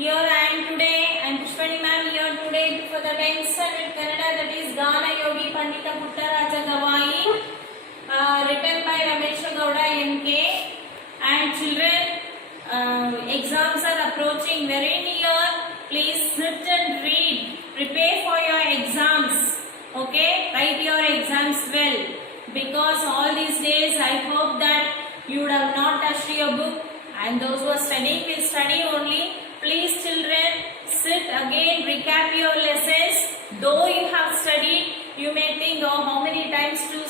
Here I am today. I am Pushpani ma'am here today for the 10th standard Kannada, that is Gana Yogi Pandita Puttaraja Gavai, written by Ramesh Gowda MK. And children, exams are approaching very near. Please sit and read. Prepare for your exams. Okay, write your exams well. Because all these days I hope that you would have not touched your book, and those who are studying will study only. Please children, sit again, recap your lessons. Though you have studied, you may think, oh, how many times to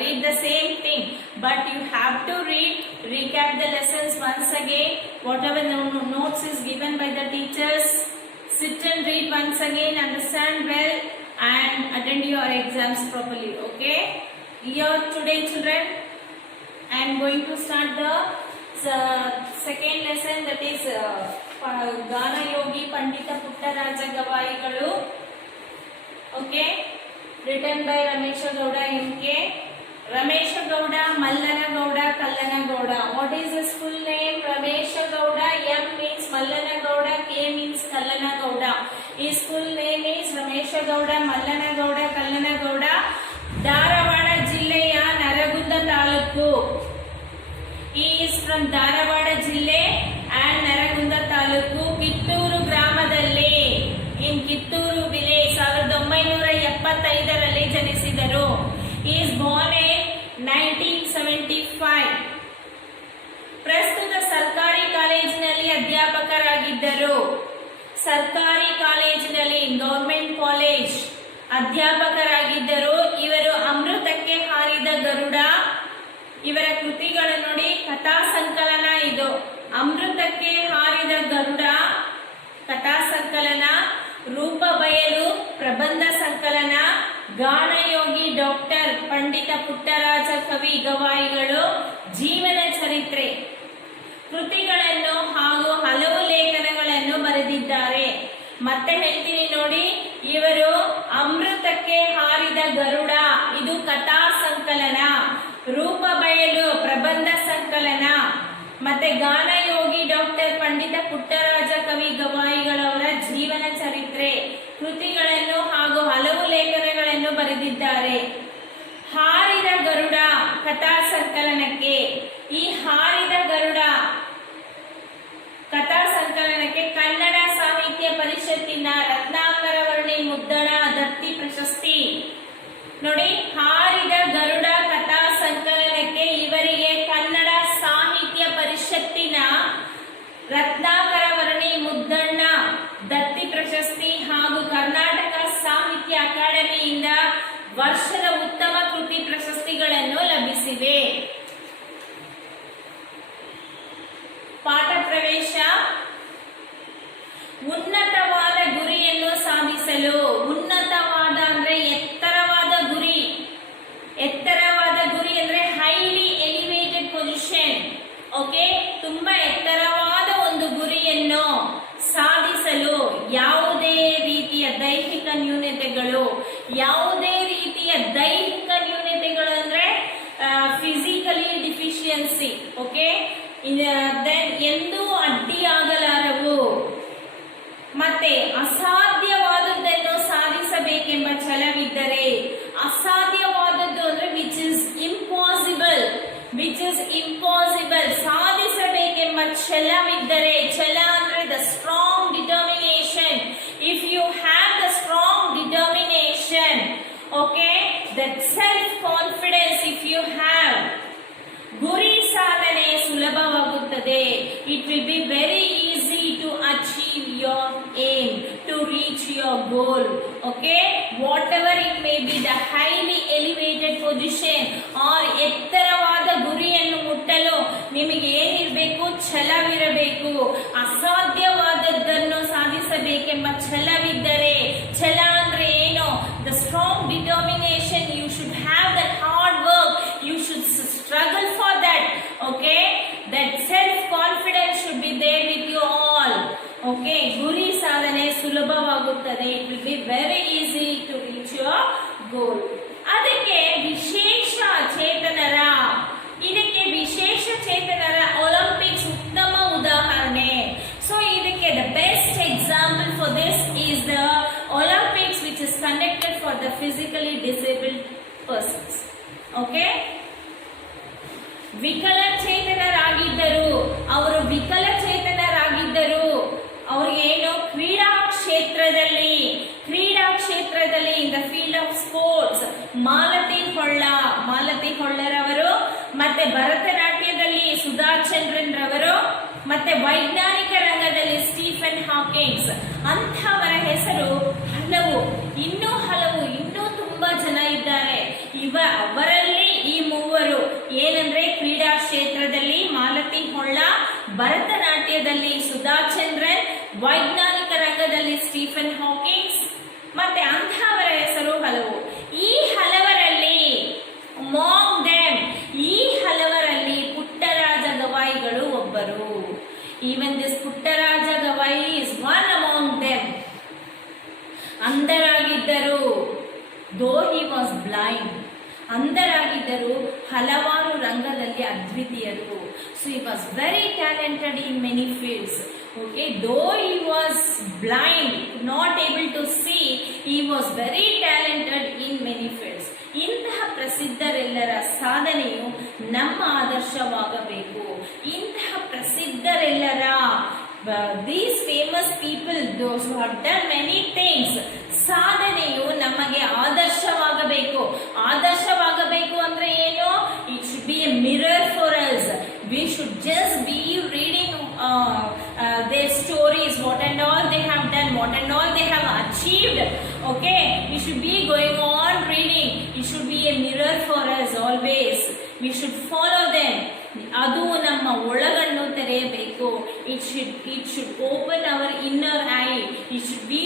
read the same thing. But you have to read, recap the lessons once again. Whatever notes is given by the teachers, sit and read once again, understand well, and attend your exams properly. Okay? Here today children, I am going to start the second lesson, that is Gana Yogi Pandita Puttaraja Gavaigalu. Okay, written by Ramesh Gowda MK. Ramesh Gowda, Mallana Gowda, Kallana Gowda. What is his full name? Ramesh Gowda. M means Mallana Gowda, K means Kallana Gowda. His full name is Ramesh Gowda, Mallana Gowda, Kallana Gowda. Dharavada Jilleya Naragunda Taluku. He is from Dharavada Jille and Naragunda Taluku, Kitturu Gramadalli. In Kitturu village, 1975 ಜನಿಸಿದರು. He is born in 1975. ಪ್ರಸ್ತುತ ಸರ್ಕಾರಿ ಕಾಲೇಜಿನಲ್ಲಿ ಅಧ್ಯಾಪಕರಾಗಿದ್ದರು. ಸರ್ಕಾರಿ ಕಾಲೇಜಿನಲ್ಲಿ government college ಅಧ್ಯಾಪಕರಾಗಿದ್ದರು. ಇವರು ಅಮೃತಕ್ಕೆ ಹಾರಿದ ಗರುಡ. ಇವರ ಕೃತಿಗಳು ನೋಡಿ, ಕಥಾ ಸಂಕಲನ ಇದು. ಅಮೃತಕ್ಕೆ ಹಾರಿದ ಗರುಡ ಕಥಾ ಸಂಕಲನ, ರೂಪ ಬಯಲು ಪ್ರಬಂಧ ಸಂಕಲನ, ಗಾನಯೋಗಿ ಡಾಕ್ಟರ್ ಪಂಡಿತ ಪುಟ್ಟರಾಜ ಕವಿ ಗವಾಯಿಗಳು ಜೀವನ ಚರಿತ್ರೆ ಕೃತಿಗಳನ್ನು ಹಾಗೂ ಹಲವು ಲೇಖನಗಳನ್ನು ಬರೆದಿದ್ದಾರೆ. ಮತ್ತೆ ಹೇಳ್ತೀನಿ ನೋಡಿ, ಇವರು ಅಮೃತಕ್ಕೆ ಹಾರಿದ ಗರುಡ ಇದು ಕಥಾ ಸಂಕಲನ, ರೂಪ ಬಯಲು ಪ್ರಬಂಧ ಸಂಕಲನ, ಮತ್ತೆ ಗಾನಯೋಗಿ ಡಾಕ್ಟರ್ ಪಂಡಿತ ಪುಟ್ಟರಾಜ ಕವಿ ಗವಾಯಿಗಳವರ ಜೀವನ ಚರಿತ್ರೆ ಕೃತಿಗಳನ್ನು ಹಾಗೂ ಹಲವು ಲೇಖನಗಳನ್ನು ಬರೆದಿದ್ದಾರೆ. ಹಾರಿದ ಗರುಡ ಕಥಾ ಸಂಕಲನಕ್ಕೆ, ಈ ಹಾರಿದ ಗರುಡ ಕಥಾ ಸಂಕಲನಕ್ಕೆ ಕನ್ನಡ ಸಾಹಿತ್ಯ ಪರಿಷತ್ತಿನ ರತ್ನಾಕರ ವರ್ಣಿ ಮುದ್ದಣ ದತ್ತಿ ಪ್ರಶಸ್ತಿ. ನೋಡಿ, ಹಾರಿದ ಗರುಡ ಕಥಾ ಸಂಕಲನಕ್ಕೆ ಇವರಿಗೆ ಕನ್ನಡ ಸಾಹಿತ್ಯ ಪರಿಷತ್ತಿನ ರತ್ನಾಕರ ವರ್ಣಿ ಮುದ್ದಣ್ಣ ದತ್ತಿ ಪ್ರಶಸ್ತಿ ಹಾಗೂ ಕರ್ನಾಟಕ ಸಾಹಿತ್ಯ ಅಕಾಡೆಮಿಯಿಂದ ವರ್ಷದ ಉತ್ತಮ ಕೃತಿ ಪ್ರಶಸ್ತಿಗಳನ್ನು ಲಭಿಸಿವೆ. ಪಾಠ ಪ್ರವೇಶ. ಉನ್ನತವಾದ ಗುರಿಯನ್ನು ಸಾಧಿಸಲು, ಉನ್ನತವಾದ ಅಂದ್ರೆ ಎತ್ತರವಾದ ಗುರಿ, ಎತ್ತರವಾದ ಗುರಿ ಅಂದ್ರೆ ಹೈಲಿ ಎಲಿವೇಟೆಡ್ ಪೊಸಿಷನ್. ಓಕೆ, ತುಂಬಾ ಎತ್ತರವಾದ ಒಂದು ಗುರಿಯನ್ನು ಸಾಧಿಸಲು ಯಾವುದೇ ರೀತಿಯ ದೈಹಿಕ ನ್ಯೂನತೆಗಳು, ಯಾವುದೇ ರೀತಿಯ ದೈಹಿಕ ನ್ಯೂನತೆಗಳು ಅಂದ್ರೆ ಫಿಸಿಕಲಿ ಡಿಫಿಷಿಯನ್ಸಿ, ಓಕೆ, ಎಂದೂ ಅಡ್ಡಿಯಾಗಲಾರವು. ಮತ್ತೆ ಅಸಾಧ್ಯವಾದದ್ದನ್ನು ಸಾಧಿಸಬೇಕೆಂಬ ಛಲವಿದ್ದರೆ, ಅಸಾಧ್ಯವಾದದ್ದು ಅಂದ್ರೆ ವಿಚ್ ಇಸ್ ಇಂಪಾಸಿಬಲ್, ಸಾಧಿಸಬೇಕೆಂಬ ಛಲವಿದ್ದರೆ, ಛಲ ಅಂದ್ರೆ the strong determination. If you have the strong determination, okay, that self confidence if you have, ಗುರಿ ಸಾಧನೆ ಸುಲಭವಾಗುತ್ತದೆ. It will be very easy to achieve your aim, to reach your goal. Okay, whatever it may be, the highly elevated position or ಎತ್ತರವಾದ ಗುರಿಯನ್ನು ಮುಟ್ಟಲು ನಿಮಗೆ ಏನಿರಬೇಕು? ಛಲವಿರಬೇಕು. ಅಸಾಧ್ಯವಾದದ್ದನ್ನು ಸಾಧಿಸಬೇಕೆಂಬ ಛಲವಿದ್ದರೆ, ಛಲ ಅಂದ್ರೆ ಏನು? The strong determination. You should have that hard work, you should struggle for that. Okay, that self confidence should be there with you all. Okay, ಗುರಿ ಸಾಧನೆ ಸುಲಭವಾಗುತ್ತದೆ. It will be very easy to reach your goal. ಅದಕ್ಕೆ ವಿಶೇಷ ಚೇತನರ, ಇದಕ್ಕೆ ವಿಶೇಷ ಚೇತನರ Olympics ಉತ್ತಮ ಉದಾಹರಣೆ. So ಇದಕ್ಕೆ the physically disabled persons. Okay? ವಿಕಲಚೇತನರಾಗಿದ್ದರು, ಅವರು ವಿಕಲಚೇತನರಾಗಿದ್ದರು. ಅವ್ರಿಗೇನು ಕ್ರೀಡಾ ಕ್ಷೇತ್ರದಲ್ಲಿ in the field of sports Malathi ಹೊಳ್ಳರವರು, ಮತ್ತೆ ಭರತನಾಟ್ಯದಲ್ಲಿ ಸುಧಾ ಚಂದ್ರನ್ ರವರು, ಮತ್ತೆ ವೈಜ್ಞಾನಿಕ ರಂಗದಲ್ಲಿ ಸ್ಟೀಫನ್ ಹಾಕಿಂಗ್ಸ್. ಅಂಥವರ ಹೆಸರು ಇನ್ನೂ ತುಂಬಾ ಜನ ಇದ್ದಾರೆ. ಅವರಲ್ಲಿ ಈ ಮೂವರು ಏನಂದ್ರೆ ಕ್ರೀಡಾ ಕ್ಷೇತ್ರದಲ್ಲಿ ಮಾಲತಿ ಹೊಳ್ಳ, ಭರತನಾಟ್ಯದಲ್ಲಿ ಸುಧಾ ಚಂದ್ರನ್, ವೈಜ್ಞಾನಿಕ ರಂಗದಲ್ಲಿ ಸ್ಟೀಫನ್ ಹಾಕಿಂಗ್ಸ್. ಮತ್ತೆ ಅಂಥವರ ಹೆಸರು ಹಲವು. ಈ ಹಲವರಲ್ಲಿ ಪುಟ್ಟರಾಜ ಗವಾಯಿಗಳು ಒಬ್ಬರು. Even this Puttaraja Gavai is one among them. ಅಂಧರಾಗಿದ್ದರು, ದೋ ಹಿ ವಾಸ್ ಬ್ಲೈಂಡ್. ಅಂಧರಾಗಿದ್ದರು, ಹಲವಾರು ರಂಗದಲ್ಲಿ ಅದ್ವಿತೀಯರು. So he was very talented in many fields. Okay, though he was blind, not able to see, he was very talented in many fields. ಇಂತಹ ಪ್ರಸಿದ್ಧರೆಲ್ಲರ ಸಾಧನೆಯು ನಮ್ಮ ಆದರ್ಶವಾಗಬೇಕು. ಇಂತಹ ಪ್ರಸಿದ್ಧರೆಲ್ಲರ these famous people, those who have done many things, ಸಾಧನೆಯು ನಮಗೆ ಆದರ್ಶವಾಗಬೇಕು. ಅಂದ್ರೆ ಏನು? It should be a mirror for us. We should just be reading their stories, what and all they have done, what and all they have achieved. Okay, we should be going on reading. It should be a mirror for us always. We should follow them. ಅದು ನಮ್ಮ ಒಳಗಣ್ಣು ತೆರೆಯಬೇಕು. It should open our inner eye. We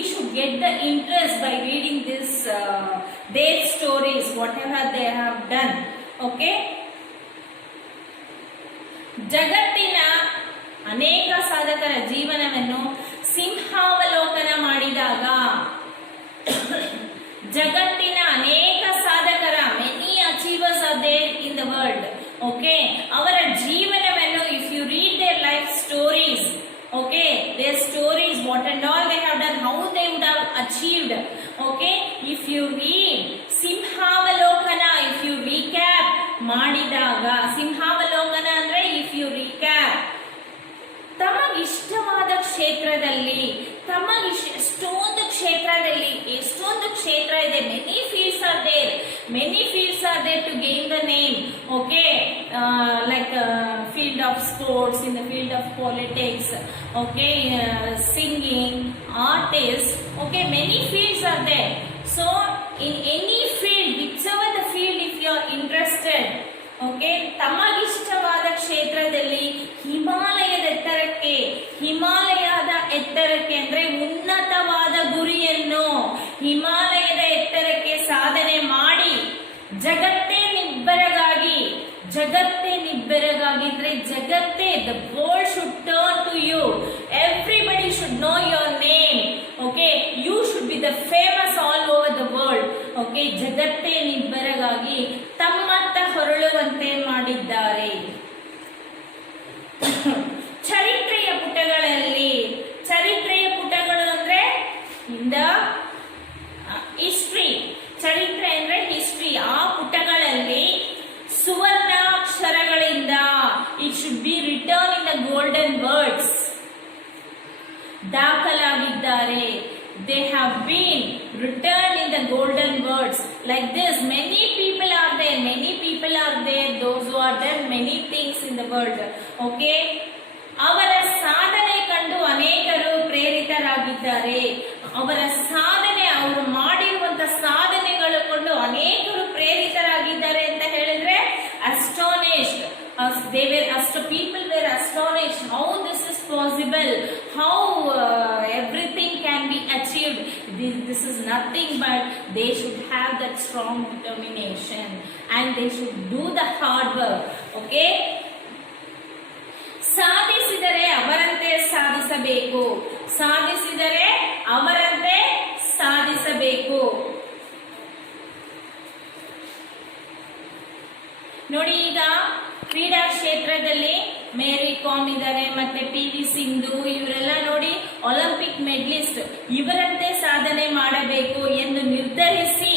should get the interest by reading this their stories, whatever they have done. Okay, ಜಗತ್ತಿನ ಅನೇಕ ಸಾಧಕರ ಜೀವನವನ್ನು ಸಿಂಹಾವಲೋಕನ ಮಾಡಿದಾಗ ಜಗತ್ತಿನ ಅನೇಕ ಸಾಧಕರ many achievers are there in the world. Okay, ಅವರ ಜೀವನವನ್ನು if you read their life stories, okay, their stories, what and all they have done, how they would have achieved. Okay, if you read ಸಿಂಹಾವಲೋಕನ, if you recap ಮಾಡಿದಾಗ, ಸಿಂಹಾವಲೋಕನ ಅಂದ್ರೆ if you recap, ತಮಗಿಷ್ಟವಾದ ಕ್ಷೇತ್ರದಲ್ಲಿ, ಎಷ್ಟೊಂದು ಕ್ಷೇತ್ರ ಇದೆ. many fields are there to gain the name. Okay, like field of sports, in the field of politics, okay, singing, artists. Okay, many fields are there. So in any field, whichever the field, if you are interested, okay, ತಮಗಿಷ್ಟವಾದ ಕ್ಷೇತ್ರದಲ್ಲಿ ಹಿಮಾಲಯದ ಎತ್ತರಕ್ಕೆ ಅಂದ್ರೆ ಉನ್ನತವಾದ ಗುರಿಯನ್ನು, ಹಿಮಾಲಯದ ಎತ್ತರಕ್ಕೆ ಸಾಧನೆ ಮಾಡಿ ಜಗತ್ತೇ ನಿಬ್ಬೆರಗಾಗಿ ಅಂದ್ರೆ ಜಗತ್ತೇ, the world should turn to you. Everybody should know your name. Okay, you should be the famous all over the world. Okay, ಜಗತ್ತೇ ನಿಬ್ಬೆರಗಾಗಿ ತಮ್ಮತ್ತ ಹೊರಳುವಂತೆ ಮಾಡಿದ್ದಾರೆ. ಚರಿತ್ರೆಯ ಪುಟಗಳು ಅಂದ್ರೆ ಇನ್ ದ ಹಿಸ್ಟ್ರಿ, ಚರಿತ್ರೆ ಅಂದ್ರೆ ಹಿಸ್ಟ್ರಿ. ಆ ಪುಟಗಳಲ್ಲಿ ಸುವರ್ಣಾಕ್ಷರಗಳಿಂದ it should be written in the golden words ದಾಖಲಾಗಿದ್ದಾರೆ. They have been written in the golden words like this. Many people are there, those who have done many things in the world. Okay, ಅವರ ಸಾಧನೆ ಕಂಡು ಅನೇಕರು ಪ್ರೇರಿತರಾಗಿದ್ದಾರೆ. ಅವರ ಸಾಧನೆ, ಅವರು ಮಾಡಿರುವಂತ ಸಾಧನೆಗಳು ಕೊಂಡು ಅನೇಕರು ಪ್ರೇರಿತರಾಗಿದ್ದಾರೆ ಅಂತ ಹೇಳಿದ್ರೆ astonished. People were astonished how this is possible, how everything can be achieved. This is nothing but they should have that strong determination and they should do the hard work. Okay, ಸಾಧಿಸಿದರೆ ಅವರಂತೆ ಸಾಧಿಸಬೇಕು. ನೋಡಿ, ಈಗ ಕ್ರೀಡಾ ಕ್ಷೇತ್ರದಲ್ಲಿ ಮೇರಿ com ಇದ್ದಾರೆ, ಮತ್ತೆ PV Sindhu, ಇವರೆಲ್ಲ ನೋಡಿ ಒಲಿಂಪಿಕ್ ಮೆಡಲಿಸ್ಟ್. ಇವರಂತೆ ಸಾಧನೆ ಮಾಡಬೇಕು ಎಂದು ನಿರ್ಧರಿಸಿ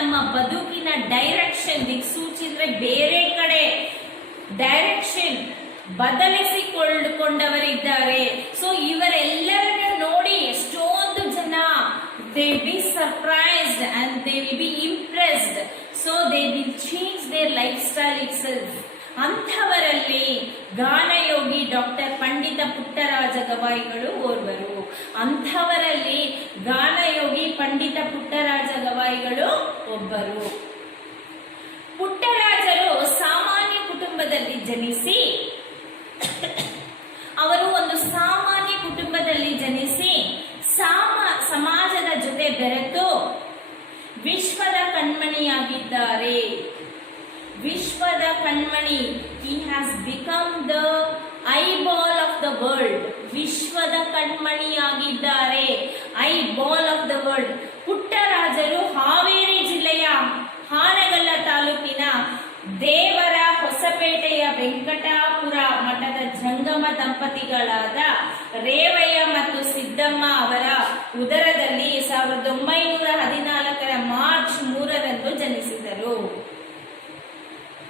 ನಮ್ಮ ಬದುಕಿನ ಡೈರೆಕ್ಷನ್, ದಿಕ್ಸೂಚಿ ಅಂದ್ರೆ ಬೇರೆ ಕಡೆ ಡೈರೆಕ್ಷನ್ ಬದಲಿಸಿಕೊಂಡವರಿದ್ದಾರೆ. ಸೊ ಇವರೆಲ್ಲರನ್ನು ನೋಡಿ ಎಷ್ಟೊಂದು ಜನ they will be surprised and they will be impressed, so they will change their lifestyle itself. ಅಂಥವರಲ್ಲಿ ಗಾನಯೋಗಿ ಡಾಕ್ಟರ್ ಪಂಡಿತ ಪುಟ್ಟರಾಜ ಗವಾಯಿಗಳು ಓರ್ವರು. ಅಂಥವರಲ್ಲಿ ಗಾನಯೋಗಿ ಪಂಡಿತ ಪುಟ್ಟರಾಜ ಗವಾಯಿಗಳು ಒಬ್ಬರು. ಪುಟ್ಟರಾಜರು ಸಾಮಾನ್ಯ ಕುಟುಂಬದಲ್ಲಿ ಜನಿಸಿ, ಅವರು ಒಂದು ಸಾಮಾನ್ಯ ಕುಟುಂಬದಲ್ಲಿ ಜನಿಸಿ ಸಮಾಜದ ಜೊತೆ ಬೆರೆತು ವಿಶ್ವದ ಕಣ್ಮಣಿಯಾಗಿದ್ದಾರೆ. ವಿಶ್ವದ ಕಣ್ಮಣಿ, he has become the eyeball of the world. ವಿಶ್ವದ ಕಣ್ಮಣಿಯಾಗಿದ್ದಾರೆ, eyeball of the world. ಪುಟ್ಟರಾಜರು Haveri ಜಿಲ್ಲೆಯ ಹಾನಗಲ್ಲ ತಾಲೂಕಿನ ದೇವರ ಹೊಸಪೇಟೆಯ ವೆಂಕಟಾಪುರ ಮಠದ ಜಂಗಮ ದಂಪತಿಗಳಾದ ರೇವಯ್ಯ ಮತ್ತು ಸಿದ್ದಮ್ಮ ಅವರ ಉದರದಲ್ಲಿ 1914 ಮಾರ್ಚ್ 3 ಜನಿಸಿದರು.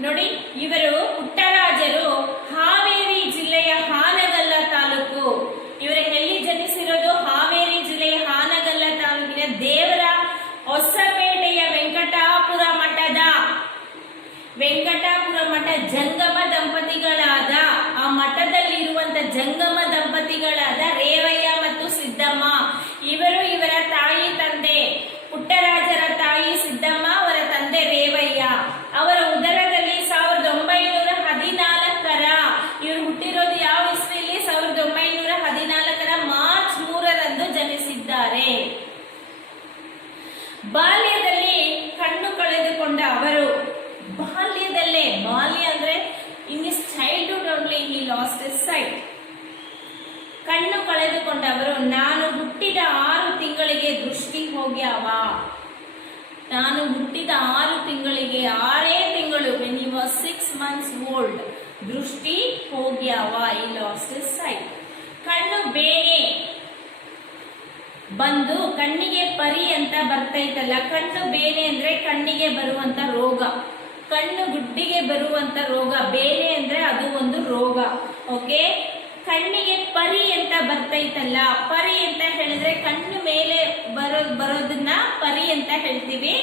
ನೋಡಿ, ಇವರು ಪುಟ್ಟರಾಜರು ಹಾವೇರಿ ಜಿಲ್ಲೆಯ ಹಾನಗಲ್ಲ ತಾಲೂಕು, ಇವರು ಎಲ್ಲಿ ಜನಿಸಿರೋದು? ಹಾವೇರಿ ಜಿಲ್ಲೆಯ ಹಾನಗಲ್ಲ ತಾಲೂಕಿನ ದೇವರ ಹೊಸಪೇಟೆಯ ವೆಂಕಟಾಪುರ ಮಠ ಜಂಗಮ ದಂಪತಿಗಳಾದ, ಆ ಮಠದಲ್ಲಿರುವಂತ ಜಂಗಮ ದಂಪತಿಗಳಾದ ರೇವಯ್ಯ ಮತ್ತು ಸಿದ್ದಮ್ಮ, ಇವರು ಇವರ ತಾಯಿ ತಂದೆ. ಪುಟ್ಟರಾಜರ ತಾಯಿ ಸಿದ್ದಮ್ಮ, ಅವರ ತಂದೆ ರೇವಯ್ಯ. ಅವರ ಉದರದಲ್ಲಿ 1914 ಇವರು ಹುಟ್ಟಿರೋದು ಯಾವ ಇಸ್ವಿಯಲ್ಲಿ? 1914 ಮಾರ್ಚ್ 3 ಜನಿಸಿದ್ದಾರೆ. ಬಾಲ್ಯದಲ್ಲಿ ಕಣ್ಣು ಕಳೆದುಕೊಂಡ ಅವರು, ಬಾಲ್ಯ ಅಂದ್ರೆ in his childhood only he lost his site. ಕಣ್ಣು ಕಳೆದುಕೊಂಡವರು, ನಾನು ಹುಟ್ಟಿದ 6 ತಿಂಗಳಿಗೆ ದೃಷ್ಟಿ ಹೋಗ್ಯಾವ. ನಾನು ಹುಟ್ಟಿದ 6 ತಿಂಗಳಿಗೆ, 6 ತಿಂಗಳು, when he was 6 months old, ದೃಷ್ಟಿ ಹೋಗ್ಯಾವ, he lost his sight. ಕಣ್ಣು ಬೇನೆ ಬಂದು ಕಣ್ಣಿಗೆ ಪರಿ ಅಂತ ಬರ್ತೈತಲ್ಲ, ಕಣ್ಣು ಬೇನೆ ಅಂದ್ರೆ ಕಣ್ಣಿಗೆ ಬರುವಂತ ರೋಗ, ಕಣ್ಣು ಗುಡ್ಡಿಗೆ ಬರುವಂತ ರೋಗ. ಬೇನೆ ಅಂದ್ರೆ ಅದು ಒಂದು ರೋಗ. ಓಕೆ, ಕಣ್ಣಿಗೆ ಪರಿ ಅಂತ ಬರ್ತೈತಲ್ಲ, ಪರಿ ಅಂತ ಹೇಳಿದ್ರೆ ಕಣ್ಣು ಮೇಲೆ ಬರೋದನ್ನ ಪರಿ ಅಂತ ಹೇಳ್ತೀವಿ.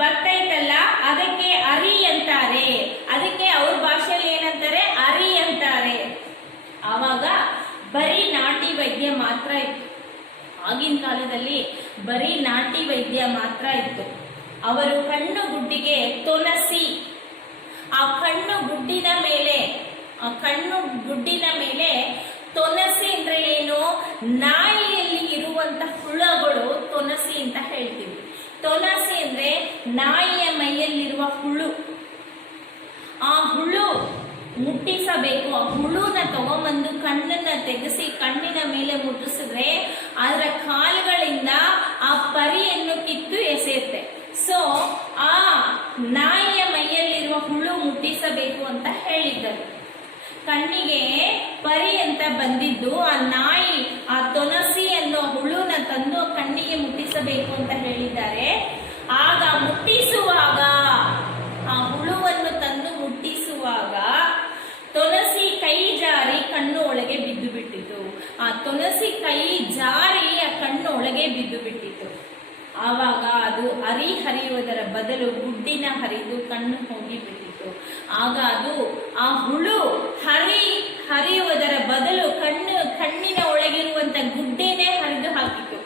ಬರ್ತೈತಲ್ಲ, ಅದಕ್ಕೆ ಅರಿ ಅಂತಾರೆ. ಅದಕ್ಕೆ ಅವ್ರ ಭಾಷೆಯಲ್ಲಿ ಏನಂತಾರೆ? ಅರಿ ಅಂತಾರೆ. ಆವಾಗ ಬರೀ ನಾಟಿ ವೈದ್ಯ ಮಾತ್ರ ಇತ್ತು. ಆಗಿನ ಕಾಲದಲ್ಲಿ ಬರೀ ನಾಟಿ ವೈದ್ಯ ಮಾತ್ರ ಇತ್ತು. ಅವರು ಕಣ್ಣು ಗುಡ್ಡಿಗೆ ತೊಲಸಿ, ಆ ಕಣ್ಣು ಗುಡ್ಡಿನ ಮೇಲೆ ತೊಲಸಿ ಅಂದ್ರೆ ಏನು? ನಾಯಿಯಲ್ಲಿ ಇರುವಂತ ಹುಳಗಳು ತೊಲಸಿ ಅಂತ ಹೇಳ್ತೀವಿ. ತೊಲಸಿ ಅಂದ್ರೆ ನಾಯಿಯ ಮೈಯಲ್ಲಿರುವ ಹುಳು. ಆ ಹುಳು ಮುಟ್ಟಿಸಬೇಕು. ಆ ಹುಳುನ ತಗೊಂಬಂದು ಕಣ್ಣನ್ನ ತೆಗೆಸಿ ಕಣ್ಣಿನ ಮೇಲೆ ಮುಟ್ಟಿಸಿದ್ರೆ ಅದರ ಕಾಲುಗಳಿಂದ ಆ ಪರಿಯನ್ನು ಕಿತ್ತು ಎಸೆಯುತ್ತೆ. ಸೊ ಆ ನಾಯಿಯ ಮೈಯಲ್ಲಿರುವ ಹುಳು ಮುಟ್ಟಿಸಬೇಕು ಅಂತ ಹೇಳಿದ್ದರು. ಕಣ್ಣಿಗೆ ಪರಿ ಅಂತ ಬಂದಿದ್ದು ಆ ನಾಯಿ, ಆ ತೊಲಸಿ ಅನ್ನೋ ಹುಳುನ ತಂದು ಕಣ್ಣಿಗೆ ಮುಟ್ಟಿಸಬೇಕು ಅಂತ ಹೇಳಿದ್ದಾರೆ. ಆಗ ಮುಟ್ಟಿಸುವಾಗ, ಆ ಹುಳುವನ್ನು ತಂದು ಮುಟ್ಟಿಸುವಾಗ ತುಳಸಿ ಕೈ ಜಾರಿ ಕಣ್ಣು ಒಳಗೆ ಬಿದ್ದು ಬಿಟ್ಟಿತು. ಆ ತುಳಸಿ ಕೈ ಜಾರಿ ಆ ಕಣ್ಣು ಒಳಗೆ ಬಿದ್ದು ಬಿಟ್ಟಿತು. ಆವಾಗ ಅದು ಹರಿಯುವುದರ ಬದಲು ಗುಡ್ಡಿನ ಹರಿದು ಕಣ್ಣು ಹೋಗಿ ಬಿಟ್ಟಿತು. ಆಗ ಅದು ಆ ಹುಳು ಹರಿಯುವುದರ ಬದಲು ಕಣ್ಣಿನ ಒಳಗಿರುವಂತ ಗುಡ್ಡೆನೇ ಹರಿದು ಹಾಕಿತು.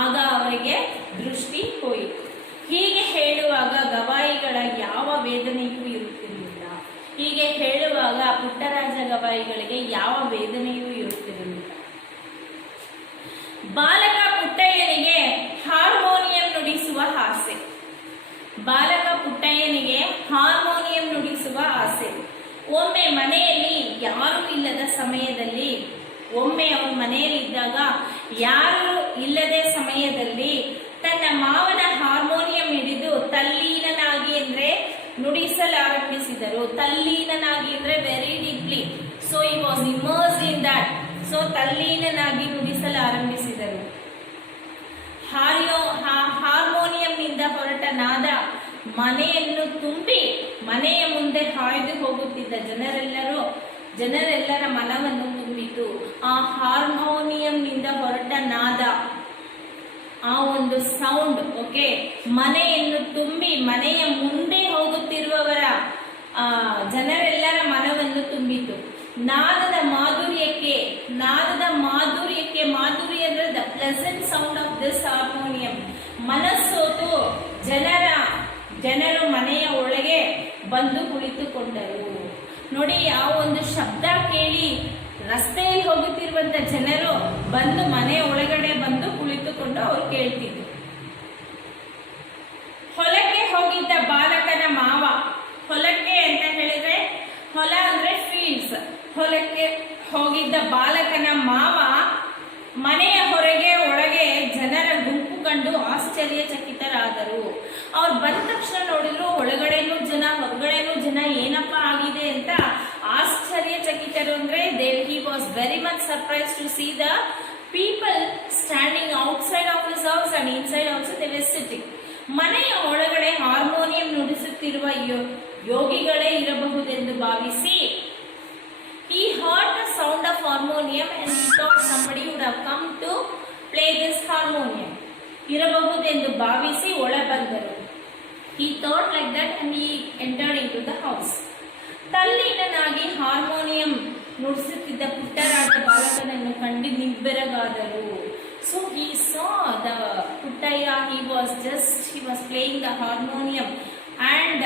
ಆಗ ಅವರಿಗೆ ದೃಷ್ಟಿ ಹೋಯಿತು. ಹೀಗೆ ಹೇಳುವಾಗ ಗವಾಯಿಗಳ ಯಾವ ವೇದನೆಯೂ ಇರುತ್ತಿರಲಿಲ್ಲ. ಹೀಗೆ ಹೇಳುವಾಗ ಪುಟ್ಟರಾಜ ಗವಾಯಿಗಳಿಗೆ ಯಾವ ವೇದನೆಯೂ ಇರುತ್ತಿರಲಿಲ್ಲ. ಬಾಲಕ ಪುಟ್ಟಯ್ಯನಿಗೆ ಹಾರ್ಮೋನಿಯಂ ನುಡಿಸುವ ಆಸೆ. ಬಾಲಕ ಪುಟ್ಟಯ್ಯನಿಗೆ ಹಾರ್ಮೋನಿಯಂ ನುಡಿಸುವ ಆಸೆ. ಒಮ್ಮೆ ಮನೆಯಲ್ಲಿ ಯಾರು ಇಲ್ಲದ ಸಮಯದಲ್ಲಿ, ಒಮ್ಮೆ ಅವರ ಮನೆಯಲ್ಲಿ ಇದ್ದಾಗ ಯಾರು ಇಲ್ಲದೆ ಸಮಯದಲ್ಲಿ ತನ್ನ ಮಾವನ ಹಾರ್ಮೋನಿಯಂ ಹಿಡಿದು ತಲ್ಲೀನನಾಗಿ ಅಂದ್ರೆ ನುಡಿಸಲಾರಂಭಿಸಿದರು. ತಲ್ಲೀನನಾಗಿ ಅಂದ್ರೆ very deeply. So he was immersed in that. So ತಲ್ಲೀನನಾಗಿ ನುಡಿಸಲಾರಂಭಿಸಿದರು. ಹಾರ್ಮೋನಿಯಂನಿಂದ ಹಾರ್ಮೋನಿಯಂನಿಂದ ಹೊರಟ ನಾದ ಮನೆಯನ್ನು ತುಂಬಿ ಮನೆಯ ಮುಂದೆ ಹಾಯ್ದು ಹೋಗುತ್ತಿದ್ದ ಜನರೆಲ್ಲರ ಮನವನ್ನು ತುಂಬಿತು. ಆ ಹಾರ್ಮೋನಿಯಂನಿಂದ ಹೊರಟ ನಾದ, ಆ ಒಂದು ಸೌಂಡ್, ಓಕೆ, ಮನೆಯನ್ನು ತುಂಬಿ ಮನೆಯ ಮುಂದೆ ಹೋಗುತ್ತಿರುವವರ ಜನರೆಲ್ಲರ ಮನವನ್ನು ತುಂಬಿತು. ನಾದದ ಮಾಧುರ್ಯಕ್ಕೆ ಮಾಧುರ್ಯ ಅಂದ್ರೆ the pleasant sound of this harmonium ಮನಸ್ಸೋತು ಜನರು ಮನೆಯ ಒಳಗೆ ಬಂದು ಕುಳಿತುಕೊಂಡರು. ನೋಡಿ, ಆ ಒಂದು ಶಬ್ದ ಕೇಳಿ ರಸ್ತೆಯಲ್ಲಿ ಹೋಗುತ್ತಿರುವಂತ ಜನರು ಬಂದು ಮನೆ ಒಳಗಡೆ ಬಂದು ಕುಳಿತುಕೊಂಡು ಅವ್ರು ಕೇಳ್ತಿದ್ರು. ಹೊಲಕ್ಕೆ ಹೋಗಿದ್ದ ಬಾಲಕನ ಮಾವ, ಹೊಲಕ್ಕೆ ಅಂತ ಹೇಳಿದ್ರೆ ಹೊಲ ಅಂದ್ರೆ ಫೀಲ್ಡ್ಸ್, ಹೊಲಕ್ಕೆ ಹೋಗಿದ್ದ ಬಾಲಕನ ಮಾವ ಮನೆಯ ಹೊರಗೆ ಒಳಗೆ ಜನರ ಗುಂಪು ಕಂಡು ಆಶ್ಚರ್ಯಚಕಿತರಾದರು. ಅವ್ರು ಬಂದ ತಕ್ಷಣ ನೋಡಿದ್ರು ಒಳಗಡೆನೂ ಜನ ಹೊರಗಡೆನೂ ಜನ, ಏನಪ್ಪ ಆಗಿದೆ ಅಂತ ಆಶ್ಚರ್ಯಚಕಿತರು. ಅಂದ್ರೆ he was very much surprised to see the people standing outside of his house and inside also they were sitting. ಮನೆಯ ಒಳಗಡೆ ಹಾರ್ಮೋನಿಯಂ ನುಡಿಸುತ್ತಿರುವ ಯೋಗಿಗಳೇ ಇರಬಹುದೆಂದು ಭಾವಿಸಿ he heard the sound of harmonium and he thought somebody would have come to play this harmonium. ಇರಬಹುದೆಂದು ಭಾವಿಸಿ ಒಳ ಬಂದರು. He thought like that and he entered into the house. ತಲ್ಲೀನನಾಗಿ ಹಾರ್ಮೋನಿಯಂ ನುಡಿಸುತ್ತಿದ್ದ ಪುಟ್ಟರಾಜ ಬಾಲಕನನ್ನು ಕಂಡು ನಿಬ್ಬೆರಗಾದರು. So he saw the Puttaya, he was playing the harmonium and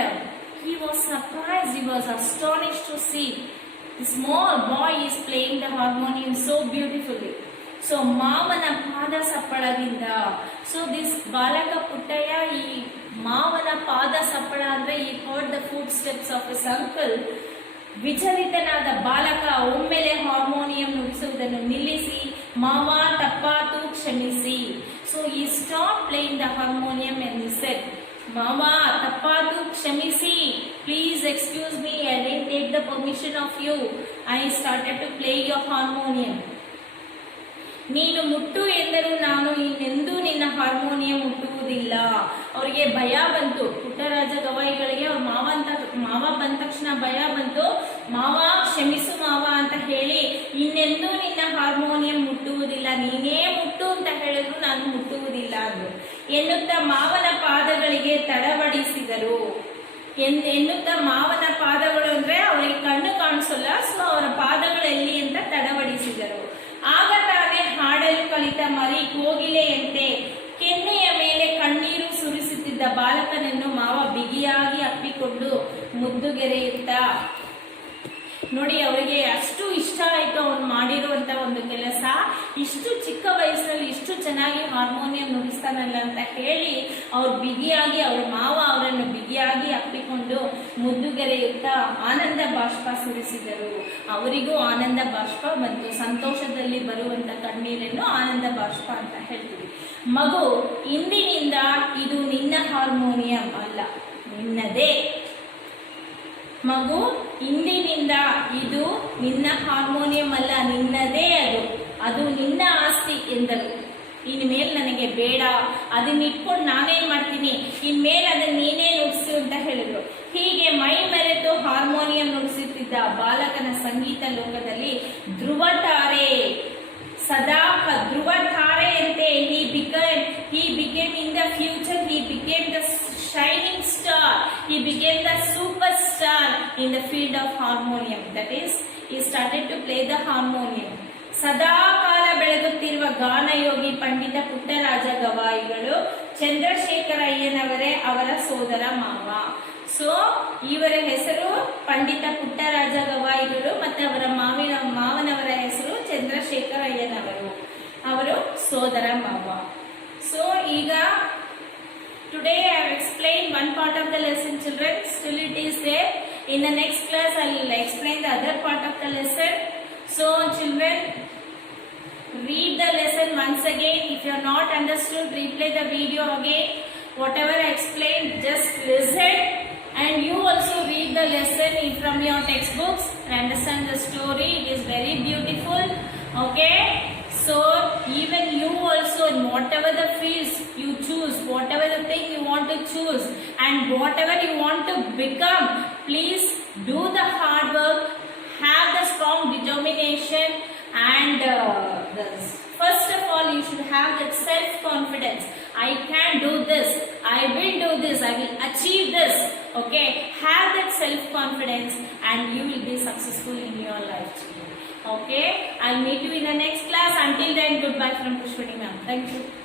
he was surprised, he was astonished to see the small boy is playing the harmonium so beautifully. So ಮಾವನ ಪಾದ ಸಪ್ಪಳದಿಂದ, so this balaka Puttaya, ಈ ಮಾವನ ಪಾದ ಸಪ್ಪಳ ಅಂದ್ರೆ he heard the footsteps of his uncle. ವಿಚಲಿತನಾದ ಬಾಲಕ ಒಮ್ಮೆಲೆ harmonium ನುಡಿಸುವುದನ್ನು ನಿಲ್ಲಿಸಿ, ಮಾವ ತಪ್ಪಾತು ಕ್ಷಮಿಸಿ. So he stopped playing the harmonium and he said, ಮಾವ ತಪ್ಪಾತು ಕ್ಷಮಿಸಿ, please excuse me, I didn't take the permission of you, I started to play your harmonium. ನೀನು ಮುಟ್ಟು ಎಂದರೂ ನಾನು ಇನ್ನೆಂದೂ ನಿನ್ನ ಹಾರ್ಮೋನಿಯಂ ಮುಟ್ಟುವುದಿಲ್ಲ. ಅವರಿಗೆ ಭಯ ಬಂತು, ಪುಟ್ಟರಾಜ ಗವಾಯಿಗಳಿಗೆ ಅವ್ರ ಮಾವ ಬಂದ ತಕ್ಷಣ ಭಯ ಬಂತು. ಮಾವ ಕ್ಷಮಿಸು ಮಾವ ಅಂತ ಹೇಳಿ, ಇನ್ನೆಂದೂ ನಿನ್ನ ಹಾರ್ಮೋನಿಯಂ ಮುಟ್ಟುವುದಿಲ್ಲ, ನೀನೇ ಮುಟ್ಟು ಅಂತ ಹೇಳಿದ್ರು ನಾನು ಮುಟ್ಟುವುದಿಲ್ಲ ಅಂದ್ರು ಎನ್ನುತ್ತಾ ಮಾವನ ಪಾದಗಳಿಗೆ ತಡಬಡಿಸಿದರು. ಎನ್ನುತ್ತಾ ಮಾವನ ಪಾದಗಳು ಅಂದ್ರೆ ಅವರಿಗೆ ಕಣ್ಣು ಕಾಣಿಸಲ್ಲ, ಸೊ ಅವರ ಪಾದಗಳೆಲ್ಲಿ ಅಂತ ತಡಬಡಿಸಿದರು. ಆಗ ತಾನೇ ಹಾಡಲು ಕಲಿತ ಮರಿ ಕೋಗಿಲೆಯಂತೆ ಕೆನ್ನೆಯ ಮೇಲೆ ಕಣ್ಣೀರು ಸುರಿಸುತ್ತಿದ್ದ ಬಾಲಕನನ್ನು ಮಾವ ಬಿಗಿಯಾಗಿ ಅಪ್ಪಿಕೊಂಡು ಮುದ್ದುಗೆರೆಯುತ್ತಾ, ನೋಡಿ ಅವರಿಗೆ ಅಷ್ಟು ಇಷ್ಟ ಆಯ್ತು ಅವ್ನು ಮಾಡಿರುವಂತ ಒಂದು ಕೆಲಸ. ಇಷ್ಟು ಚಿಕ್ಕ ವಯಸ್ಸಿನಲ್ಲಿ ಇಷ್ಟು ಚೆನ್ನಾಗಿ ಹಾರ್ಮೋನಿಯಂ ನುಡಿಸ್ತಾನಲ್ಲ ಅಂತ ಹೇಳಿ ಅವ್ರು ಬಿಗಿಯಾಗಿ, ಅವ್ರ ಮಾವ ಅವರನ್ನು ಬಿಗಿಯಾಗಿ ಅಪ್ಪಿಕೊಂಡು ಮುದ್ದುಗೆರೆಯುತ್ತಾ ಆನಂದ ಬಾಷ್ಪ ಸುರಿಸಿದರು. ಅವರಿಗೂ ಆನಂದ ಬಾಷ್ಪ ಬಂತು. ಸಂತೋಷದಲ್ಲಿ ಬರುವಂತ ಕಣ್ಣೀರನ್ನು ಆನಂದ ಬಾಷ್ಪ ಅಂತ ಹೇಳ್ತೀವಿ. ಮಗು, ಇಂದಿನಿಂದ ಇದು ನಿನ್ನ ಹಾರ್ಮೋನಿಯಂ ಅಲ್ಲ, ನಿನ್ನದೇ. ಮಗು, ಇಂದಿನಿಂದ ಇದು ನಿನ್ನ ಹಾರ್ಮೋನಿಯಂ ಅಲ್ಲ, ನಿನ್ನದೇ, ಅದು ನಿನ್ನ ಆಸ್ತಿ ಎಂದರು. ಇನ್ಮೇಲೆ ನನಗೆ ಬೇಡ, ಅದನ್ನ ಇಟ್ಕೊಂಡು ನಾನೇನ್ ಮಾಡ್ತೀನಿ, ಇನ್ಮೇಲೆ ಅದನ್ನ ನೀನೇ ನುಡಿಸು ಅಂತ ಹೇಳಿದ್ರು. ಹೀಗೆ ಮೈ ಮೆರೆತು ಹಾರ್ಮೋನಿಯಂ ನುಡಿಸುತ್ತಿದ್ದ ಬಾಲಕನ ಸಂಗೀತ ಲೋಕದಲ್ಲಿ ಧ್ರುವತಾರೆ ಧ್ರುವತಾರೆಯಂತೆ he became in the future, he became the shining star, he became the superstar in the field of harmonium. That is, he started to play the harmonium. ಸದಾ ಕಾಲ ಬೆಳಗುತ್ತಿರುವ ಗಾನಯೋಗಿ ಪಂಡಿತ ಪುಟ್ಟರಾಜ ಗವಾಯಿಗಳು ಚಂದ್ರಶೇಖರ ಅಯ್ಯನವರೇ ಅವರ ಸೋದರ ಮಾವ. ಸೊ ಇವರ ಹೆಸರು ಪಂಡಿತ ಪುಟ್ಟರಾಜ ಗವಾಯಿಗಳು ಮತ್ತೆ ಅವರ ಮಾವನವರ ಹೆಸರು ಚಂದ್ರಶೇಖರ ಅಯ್ಯನವರು, ಅವರು ಸೋದರ ಮಾವ. ಸೊ ಈಗ today I have explained one part of the lesson, children. Still it is there. In the next class I will explain the other part of the lesson. So children, read the lesson once again. If you are not understood, replay the video again. Whatever I explained, just listen, and you also read the lesson from your textbooks and understand the story. It is very beautiful. Okay, so even you also on whatever the fields you choose, whatever the thing you want to choose, and whatever you want to become, please do the hard work, have the strong determination, and first of all you should have that self-confidence. I can do this, I will do this, I will achieve this. Okay, have that self-confidence and you will be successful in your life. Okay, I'll meet you in the next class. Until then, goodbye from Pushpani ma'am. Thank you.